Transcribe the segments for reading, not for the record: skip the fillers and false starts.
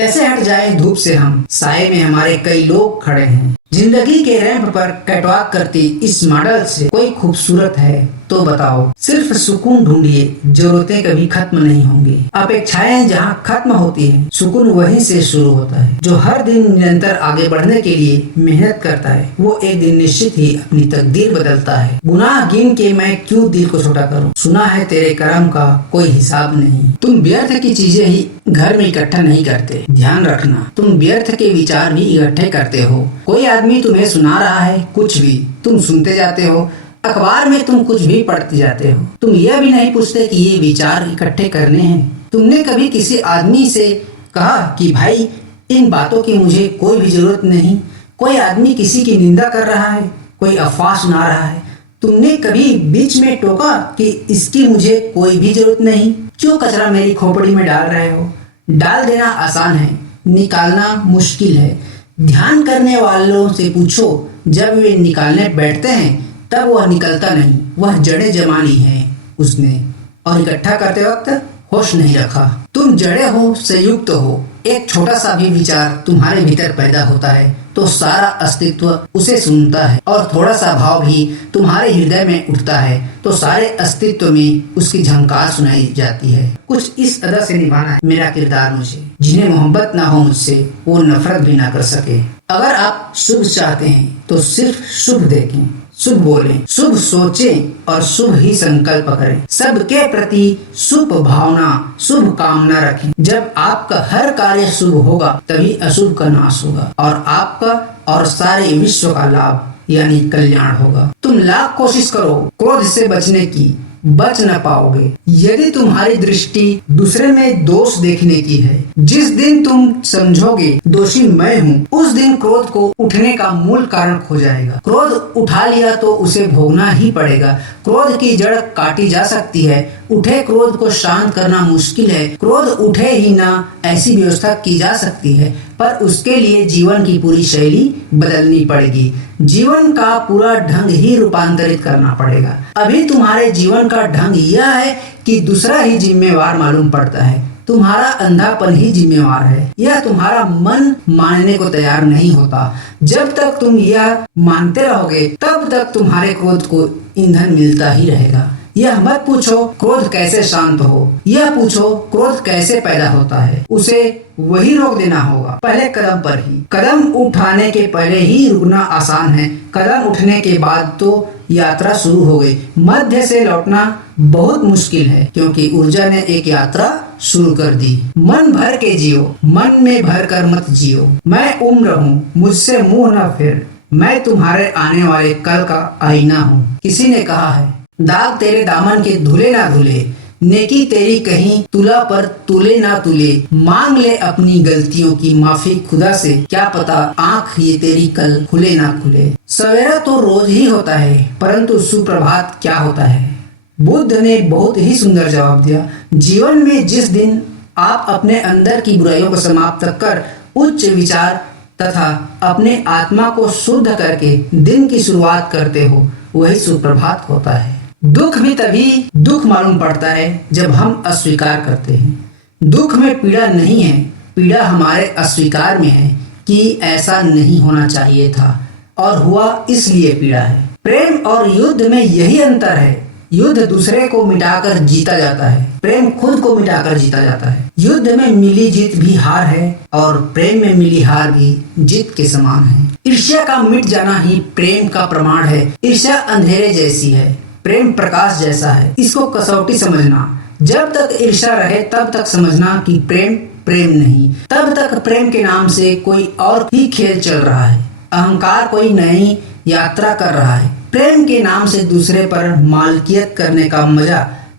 कैसे हट जाए धूप से हम, साए में हमारे कई लोग खड़े हैं। जिंदगी के रैंप पर कैटवॉक करती इस मॉडल से कोई खूबसूरत है तो बताओ। सिर्फ सुकून ढूंढिए, जरूरतें कभी खत्म नहीं होंगी। अपेक्षाएं जहाँ खत्म होती हैं, सुकून वहीं से शुरू होता है। जो हर दिन निरंतर आगे बढ़ने के लिए मेहनत करता है, वो एक दिन निश्चित ही अपनी तकदीर बदलता है। गुनाह गिन के मैं क्यों दिल को छोटा करूं, सुना है तेरे करम का कोई हिसाब नहीं। तुम व्यर्थ की चीजें ही घर में इकट्ठा नहीं करते, ध्यान रखना तुम व्यर्थ के विचार भी इकट्ठे करते हो। कोई आदमी तुम्हें सुना रहा है कुछ भी, तुम सुनते जाते हो। अखबार में तुम कुछ भी पढ़ते जाते हो, तुम यह भी नहीं पूछते कि ये विचार इकट्ठे करने हैं। तुमने कभी किसी आदमी से कहा कि भाई इन बातों की मुझे कोई भी जरूरत नहीं। कोई आदमी किसी की निंदा कर रहा है, कोई अफवाह सुना रहा है, तुमने कभी बीच में टोका कि इसकी मुझे कोई भी जरूरत नहीं। क्यों कचरा मेरी खोपड़ी में डाल रहे हो? डाल देना आसान है, निकालना मुश्किल है। ध्यान करने वालों से पूछो, जब वे निकालने बैठते हैं तब वह निकलता नहीं, वह जड़ें जमा ली हैं उसने, और इकट्ठा करते वक्त होश नहीं रखा। तुम जड़े हो, संयुक्त हो। एक छोटा सा भी विचार तुम्हारे भीतर पैदा होता है तो सारा अस्तित्व उसे सुनता है, और थोड़ा सा भाव भी तुम्हारे हृदय में उठता है तो सारे अस्तित्व में उसकी झंकार सुनाई जाती है। कुछ इस अदा से निभाना है मेरा किरदार मुझे, जिन्हें मोहब्बत ना हो मुझसे वो नफरत भी ना कर सके। अगर आप शुभ चाहते हैं तो सिर्फ शुभ देखें, शुभ बोलें, शुभ सोचें और शुभ ही संकल्प करें। सबके प्रति शुभ भावना, शुभ कामना रखें। जब आपका हर कार्य शुभ होगा तभी अशुभ का नाश होगा और आपका और सारे विश्व का लाभ यानी कल्याण होगा। तुम लाख कोशिश करो क्रोध से बचने की, बच न पाओगे। यदि तुम्हारी दृष्टि दूसरे में दोष देखने की है, जिस दिन तुम समझोगे दोषी मैं हूँ, उस दिन क्रोध को उठने का मूल कारण खो जाएगा। क्रोध उठा लिया तो उसे भोगना ही पड़ेगा। क्रोध की जड़ काटी जा सकती है, उठे क्रोध को शांत करना मुश्किल है। क्रोध उठे ही ना ऐसी व्यवस्था की जा सकती है, पर उसके लिए जीवन की पूरी शैली बदलनी पड़ेगी। जीवन का पूरा ढंग ही रूपांतरित करना पड़ेगा। अभी तुम्हारे जीवन का ढंग यह है कि दूसरा ही जिम्मेवार मालूम पड़ता है। तुम्हारा अंधापन ही जिम्मेवार है, यह तुम्हारा मन मानने को तैयार नहीं होता। जब तक तुम यह मानते रहोगे तब तक तुम्हारे क्रोध को ईंधन मिलता ही रहेगा। यह मत पूछो क्रोध कैसे शांत हो, यह पूछो क्रोध कैसे पैदा होता है। उसे वही रोक देना होगा पहले कदम पर ही। कदम उठाने के पहले ही रुकना आसान है, कदम उठने के बाद तो यात्रा शुरू हो गई। मध्य से लौटना बहुत मुश्किल है क्योंकि ऊर्जा ने एक यात्रा शुरू कर दी। मन भर के जियो, मन में भर कर मत जियो। मैं उम्र हूँ, मुझसे मुंह न फेर, मैं तुम्हारे आने वाले कल का आईना हूँ। किसी ने कहा है दाग तेरे दामन के धुले ना धुले, नेकी तेरी कहीं तुला पर तुले ना तुले। मांग ले अपनी गलतियों की माफी खुदा से, क्या पता आंख ये तेरी कल खुले ना खुले। सवेरा तो रोज ही होता है परंतु सुप्रभात क्या होता है। बुद्ध ने बहुत ही सुंदर जवाब दिया। जीवन में जिस दिन आप अपने अंदर की बुराइयों को समाप्त कर उच्च विचार तथा अपने आत्मा को शुद्ध करके दिन की शुरुआत करते हो, वही सुप्रभात होता है। दुख भी तभी दुख मालूम पड़ता है जब हम अस्वीकार करते हैं। दुख में पीड़ा नहीं है, पीड़ा हमारे अस्वीकार में है कि ऐसा नहीं होना चाहिए था और हुआ इसलिए पीड़ा है। प्रेम और युद्ध में यही अंतर है। युद्ध दूसरे को मिटाकर जीता जाता है, प्रेम खुद को मिटाकर जीता जाता है। युद्ध में मिली जीत भी हार है और प्रेम में मिली हार भी जीत के समान है। ईर्ष्या का मिट जाना ही प्रेम का प्रमाण है। ईर्ष्या अंधेरे जैसी है, प्रेम प्रकाश जैसा है। इसको कसौटी समझना। जब तक ईर्ष्या रहे तब तक समझना कि प्रेम प्रेम नहीं, तब तक प्रेम के नाम से कोई और ही खेल चल रहा है। अहंकार कोई नई यात्रा कर रहा है। प्रेम के नाम से दूसरे पर मालकियत करने का मजा,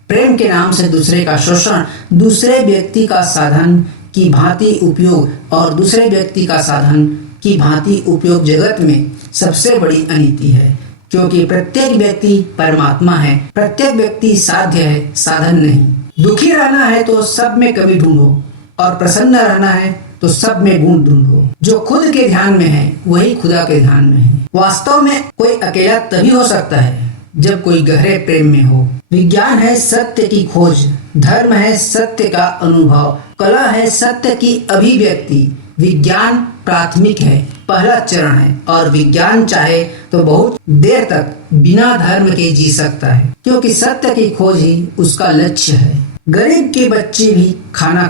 प्रेम के नाम से दूसरे का शोषण, दूसरे व्यक्ति का साधन की भांति उपयोग और दूसरे व्यक्ति का साधन की भांति उपयोग जगत में सबसे बड़ी अनीति है। क्योंकि प्रत्येक व्यक्ति परमात्मा है, प्रत्येक व्यक्ति साध्य है, साधन नहीं। दुखी रहना है तो सब में कमी ढूंढो और प्रसन्न रहना है तो सब में गुण ढूंढो। जो खुद के ध्यान में है वही खुदा के ध्यान में है। वास्तव में कोई अकेला तभी हो सकता है जब कोई गहरे प्रेम में हो। विज्ञान है सत्य की खोज, धर्म है सत्य का अनुभव, कला है सत्य की अभिव्यक्ति। विज्ञान प्राथमिक है, पहला चरण है, और विज्ञान चाहे तो बहुत देर तक बिना धर्म के जी सकता है, क्योंकि सत्य की खोज ही उसका लक्ष्य है। गरीब के बच्चे भी खाना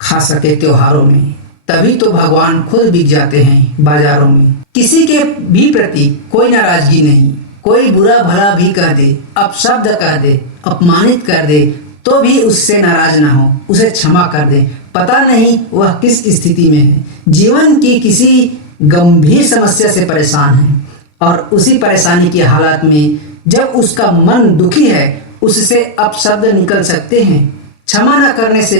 खा सके त्योहारों में, तभी तो भगवान खुद बिक जाते हैं बाजारों में। किसी के भी प्रति कोई नाराजगी नहीं, कोई बुरा भला भी कह दे, अपशब्द कह दे, अपमानित कर दे, तो भी उससे नाराज ना हो, उसे क्षमा कर दे। पता नहीं वह किस स्थिति में है, जीवन की किसी गंभीर समस्या से परेशान है, और उसी परेशानी की हालत में जब उसका मन दुखी है, उससे अपशब्द निकल सकते हैं। क्षमा न करने से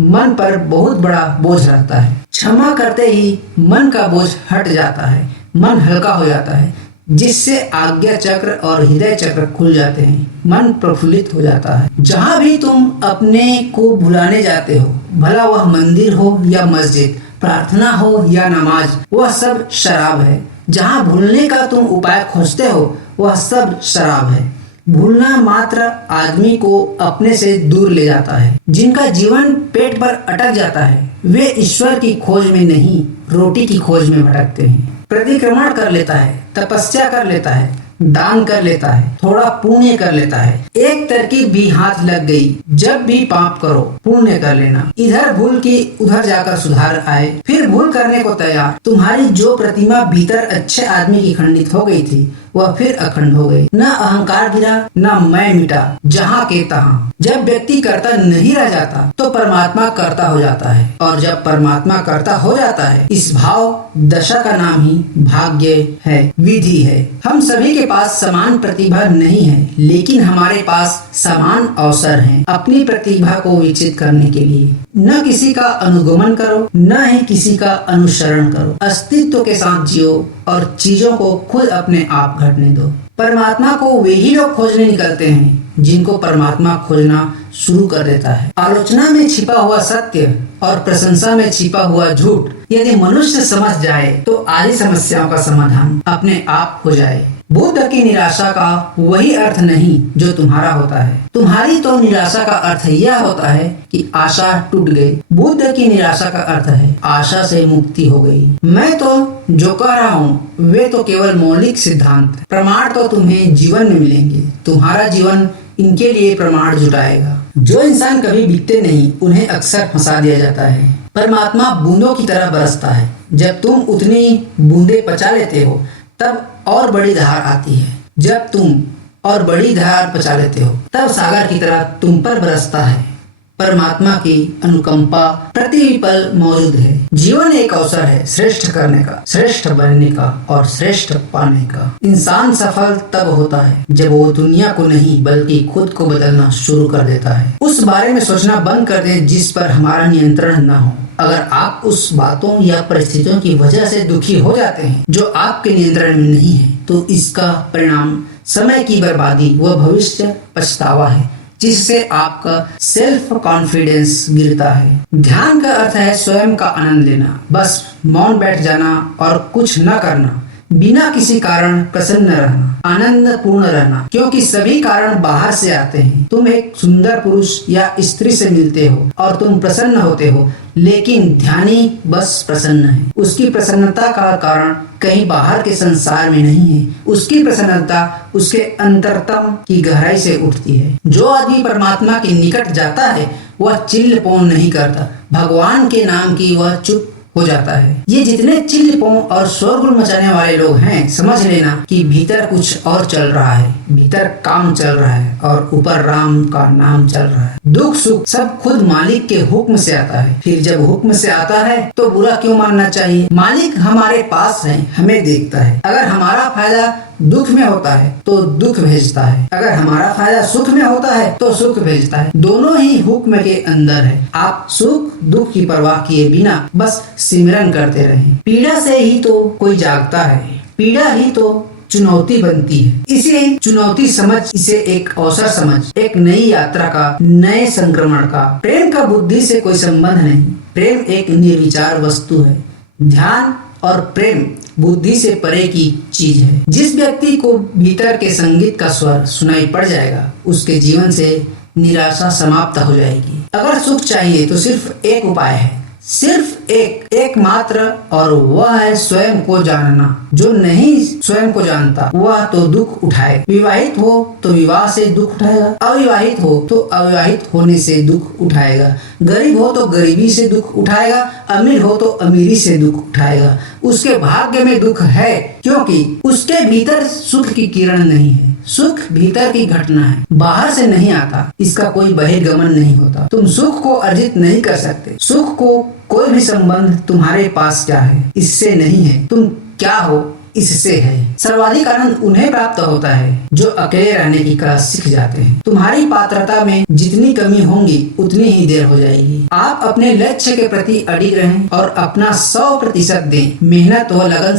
मन पर बहुत बड़ा बोझ रहता है, क्षमा करते ही मन का बोझ हट जाता है, मन हल्का हो जाता है, जिससे आज्ञा चक्र और हृदय चक्र खुल जाते हैं, मन प्रफुल्लित हो जाता है। जहाँ भी तुम अपने को भुलाने जाते हो, भला वह मंदिर हो या मस्जिद, प्रार्थना हो या नमाज, वह सब शराब है। जहाँ भूलने का तुम उपाय खोजते हो, वह सब शराब है। भूलना मात्र आदमी को अपने से दूर ले जाता है। जिनका जीवन पेट पर अटक जाता है, वे ईश्वर की खोज में नहीं, रोटी की खोज में भटकते हैं। प्रतिक्रमण कर लेता है, तपस्या कर लेता है, दान कर लेता है, थोड़ा पुण्य कर लेता है। एक तरकीब भी हाथ लग गई, जब भी पाप करो पुण्य कर लेना। इधर भूल की उधर जाकर सुधार आए, फिर भूल करने को तैयार। तुम्हारी जो प्रतिमा भीतर अच्छे आदमी की खंडित हो गई थी, वह फिर अखंड हो गई। न अहंकार गिरा, न मैं मिटा, जहाँ के तहाँ। जब व्यक्ति करता नहीं रह जाता, तो परमात्मा करता हो जाता है, और जब परमात्मा करता हो जाता है, इस भाव दशा का नाम ही भाग्य है, विधि है। हम सभी के पास समान प्रतिभा नहीं है, लेकिन हमारे पास समान अवसर हैं अपनी प्रतिभा को विकसित करने के लिए। न किसी का अनुगमन करो, न ही किसी का अनुसरण करो। अस्तित्व के साथ जियो और चीजों को खुद अपने आप घटने दो। परमात्मा को वे ही लोग खोजने निकलते हैं जिनको परमात्मा खोजना शुरू कर देता है। आलोचना में छिपा हुआ सत्य और प्रशंसा में छिपा हुआ झूठ यदि मनुष्य समझ जाए, तो आधी समस्याओं का समाधान अपने आप हो जाए। बुद्ध की निराशा का वही अर्थ नहीं जो तुम्हारा होता है। तुम्हारी तो निराशा का अर्थ यह होता है कि आशा टूट गई। बुद्ध की निराशा का अर्थ है आशा से मुक्ति हो गई। मैं तो जो कह रहा हूँ वे तो केवल मौलिक सिद्धांत, प्रमाण तो तुम्हें जीवन में मिलेंगे। तुम्हारा जीवन इनके लिए प्रमाण जुटाएगा। जो इंसान कभी बिकते नहीं, उन्हें अक्सर फंसा दिया जाता है। परमात्मा बूंदों की तरह बरसता है। जब तुम उतनी बूंदे पचा लेते हो, तब और बड़ी धार आती है। जब तुम और बड़ी धार पचा लेते हो, तब सागर की तरह तुम पर बरसता है। परमात्मा की अनुकंपा प्रतिपल मौजूद है। जीवन एक अवसर है श्रेष्ठ करने का, श्रेष्ठ बनने का और श्रेष्ठ पाने का। इंसान सफल तब होता है जब वो दुनिया को नहीं बल्कि खुद को बदलना शुरू कर देता है। उस बारे में सोचना बंद कर दे जिस पर हमारा नियंत्रण न हो। अगर आप उस बातों या परिस्थितियों की वजह से दुखी हो जाते हैं जो आपके नियंत्रण में नहीं है, तो इसका परिणाम समय की बर्बादी व भविष्य पछतावा है, जिससे आपका सेल्फ कॉन्फिडेंस गिरता है। ध्यान का अर्थ है स्वयं का आनंद लेना, बस मौन बैठ जाना और कुछ न करना, बिना किसी कारण प्रसन्न रहना, आनंद पूर्ण रहना, क्योंकि सभी कारण बाहर से आते हैं। तुम एक सुंदर पुरुष या स्त्री से मिलते हो और तुम प्रसन्न होते हो, लेकिन ध्यानी बस प्रसन्न है। उसकी प्रसन्नता का कारण कहीं बाहर के संसार में नहीं है। उसकी प्रसन्नता उसके अंतरतम की गहराई से उठती है। जो आदमी परमात्मा के निकट जाता है, वह चिल्ल पौन नहीं करता। भगवान के नाम की वह चुप हो जाता है। ये जितने चिल्लपों और शोरगुल मचाने वाले लोग हैं, समझ लेना कि भीतर कुछ और चल रहा है। भीतर काम चल रहा है और ऊपर राम का नाम चल रहा है। दुख सुख सब खुद मालिक के हुक्म से आता है। फिर जब हुक्म से आता है तो बुरा क्यों मानना चाहिए? मालिक हमारे पास है, हमें देखता है। अगर हमारा फायदा दुख में होता है तो दुख भेजता है, अगर हमारा फायदा सुख में होता है तो सुख भेजता है। दोनों ही हुक्म के अंदर है। आप सुख दुख की परवाह किए बिना बस सिमरन करते रहें। पीड़ा से ही तो कोई जागता है, पीड़ा ही तो चुनौती बनती है। इसे चुनौती समझ, इसे एक अवसर समझ, एक नई यात्रा का, नए संक्रमण का। प्रेम का बुद्धि से कोई संबंध नहीं। प्रेम एक निर्विचार वस्तु है। ध्यान और प्रेम बुद्धि से परे की चीज है। जिस व्यक्ति को भीतर के संगीत का स्वर सुनाई पड़ जाएगा, उसके जीवन से निराशा समाप्त हो जाएगी। अगर सुख चाहिए तो सिर्फ एक उपाय है, सिर्फ एकमात्र, और वह है स्वयं को जानना। जो नहीं स्वयं को जानता वह तो दुख उठाए। विवाहित हो तो विवाह से दुख उठाएगा, अविवाहित हो तो अविवाहित होने से दुख उठाएगा, गरीब हो तो गरीबी से दुख उठाएगा, अमीर हो तो अमीरी से दुख उठाएगा। उसके भाग्य में दुख है क्योंकि उसके भीतर सुख की किरण नहीं है। सुख भीतर की घटना है, बाहर से नहीं आता, इसका कोई बहिर्गमन नहीं होता। तुम सुख को अर्जित नहीं कर सकते। सुख को कोई भी संबंध तुम्हारे पास क्या है इससे नहीं है, तुम क्या हो इससे है। सर्वाधिक आनंद उन्हें प्राप्त होता है जो अकेले रहने की कला सीख जाते हैं। तुम्हारी पात्रता में जितनी कमी होंगी उतनी ही देर हो जाएगी। आप अपने लक्ष्य के प्रति अडिग रहें और अपना 100% दें। मेहनत व लगन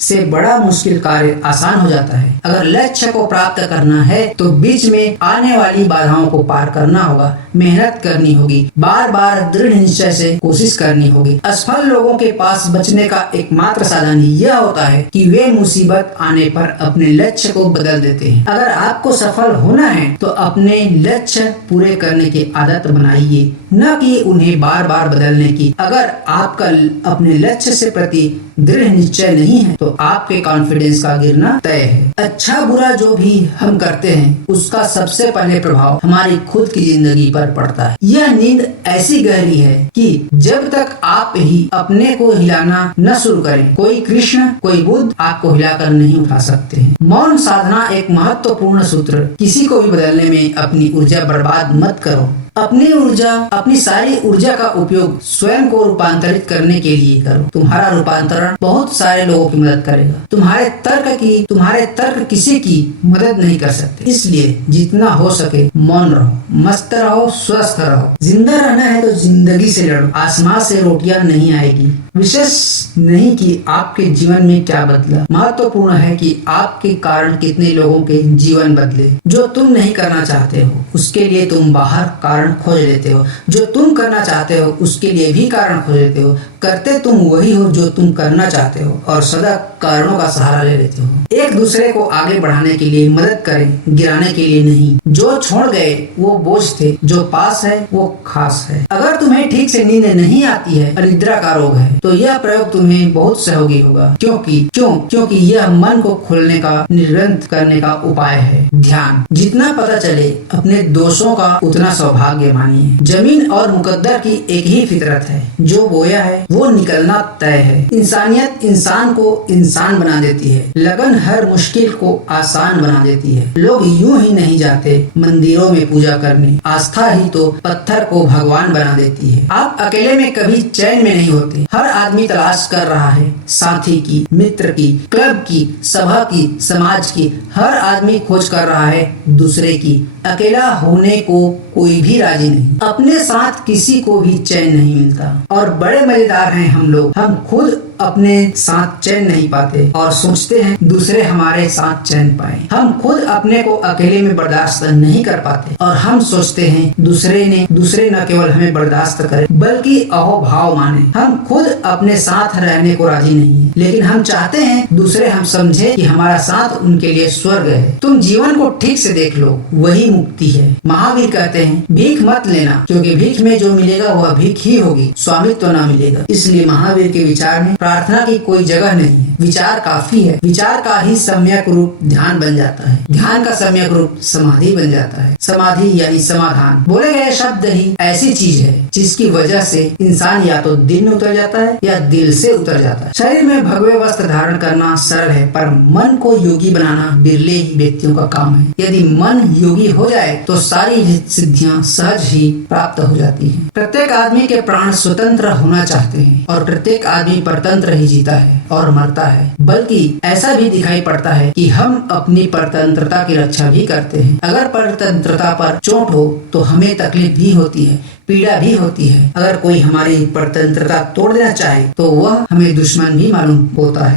से बड़ा मुश्किल कार्य आसान हो जाता है। अगर लक्ष्य को प्राप्त करना है तो बीच में आने वाली बाधाओं को पार करना होगा, मेहनत करनी होगी, बार बार दृढ़ निश्चय से कोशिश करनी होगी। असफल लोगों के पास बचने का एकमात्र साधन यह होता है कि वे मुसीबत आने पर अपने लक्ष्य को बदल देते हैं। अगर आपको सफल होना है तो अपने लक्ष्य पूरे करने की आदत बनाइए, न कि उन्हें बार बार बदलने की। अगर आपका अपने लक्ष्य से प्रति दृढ़ निश्चय नहीं है तो आपके कॉन्फिडेंस का गिरना तय है। अच्छा बुरा जो भी हम करते हैं उसका सबसे पहले प्रभाव हमारी खुद की जिंदगी पर पड़ता है। यह नींद ऐसी गहरी है कि जब तक आप ही अपने को हिलाना न शुरू करें, कोई कृष्ण कोई बुद्ध आपको हिलाकर नहीं उठा सकते हैं। मौन साधना एक महत्वपूर्ण सूत्र। किसी को भी बदलने में अपनी ऊर्जा बर्बाद मत करो। अपनी सारी ऊर्जा का उपयोग स्वयं को रूपांतरित करने के लिए करो। तुम्हारा रूपांतरण बहुत सारे लोगों की मदद करेगा। तुम्हारे तर्क किसी की मदद नहीं कर सकते। इसलिए जितना हो सके मौन रहो, मस्त रहो, स्वस्थ रहो। जिंदा रहना है तो जिंदगी से लड़ो। आसमान से रोटियां नहीं आएगी। विशेष नहीं कि आपके जीवन में क्या बदला, महत्वपूर्ण है कि आपके कारण कितने लोगों के जीवन बदले। जो तुम नहीं करना चाहते हो उसके लिए तुम बाहर कारण खोज लेते हो, जो तुम करना चाहते हो उसके लिए भी कारण खोज लेते हो। करते तुम वही हो जो तुम करना चाहते हो और सदा कारणों का सहारा ले लेते हो। एक दूसरे को आगे बढ़ाने के लिए मदद करें, गिराने के लिए नहीं। जो छोड़ गए वो बोझ थे, जो पास है वो खास है। अगर तुम्हें ठीक से नींद नहीं आती है, अनिद्रा का रोग है, तो यह प्रयोग तुम्हें बहुत सहयोगी होगा। क्योंकि यह मन को खोलने का, निर्ग्रंथ करने का उपाय है। ध्यान। जितना पता चले अपने दोषों का उतना सौभाग्य मानिए। जमीन और मुकद्दर की एक ही फितरत है, जो बोया है वो निकलना तय है। इंसानियत इंसान को इंसान बना देती है, लगन हर मुश्किल को आसान बना देती है। लोग यूं ही नहीं जाते मंदिरों में पूजा करने, आस्था ही तो पत्थर को भगवान बना देती है। आप अकेले में कभी चैन में नहीं होते। हर आदमी तलाश कर रहा है साथी की, मित्र की, क्लब की, सभा की, समाज की। हर आदमी खोज कर रहा है दूसरे की। अकेला होने को कोई भी राजी नहीं। अपने साथ किसी को भी चैन नहीं मिलता। और बड़े मजेदार हैं हम लोग। हम खुद अपने साथ चैन नहीं पाते और सोचते हैं दूसरे हमारे साथ चैन पाए। हम खुद अपने को अकेले में बर्दाश्त नहीं कर पाते और हम सोचते हैं दूसरे न केवल हमें बर्दाश्त करे बल्कि अहोभाव माने। हम खुद अपने साथ रहने को राजी नहीं है, लेकिन हम चाहते हैं दूसरे हम समझे कि हमारा साथ उनके लिए स्वर्ग है। तुम जीवन को ठीक से देख लो, वही मुक्ति है। महावीर कहते हैं भीख मत लेना, क्योंकि भीख में जो मिलेगा वह भीख ही होगी, स्वामित्व तो न मिलेगा। इसलिए महावीर के विचार में प्रार्थना की कोई जगह नहीं है। विचार काफी है। विचार का ही सम्यक रूप ध्यान बन जाता है। ध्यान का सम्यक रूप समाधि बन जाता है। समाधि यानी समाधान। बोले गए शब्द ही ऐसी चीज है जिसकी वजह से इंसान या तो दिल में उतर जाता है या दिल से उतर जाता है। शरीर में भगवे वस्त्र धारण करना सरल है, पर मन को योगी बनाना बिरले ही व्यक्तियों का काम है। यदि मन योगी हो जाए तो सारी सिद्धियां सहज ही प्राप्त हो जाती हैं। प्रत्येक आदमी के प्राण स्वतंत्र होना चाहते हैं और प्रत्येक आदमी परतंत्र ही जीता है और मरता है। बल्कि ऐसा भी दिखाई पड़ता है कि हम अपनी परतंत्रता की रक्षा भी करते हैं। अगर परतंत्रता पर चोट हो तो हमें तकलीफ भी होती है, पीड़ा भी होती है। अगर कोई हमारी परतंत्रता तोड़ देना चाहे तो वह हमें दुश्मन भी मालूम होता है।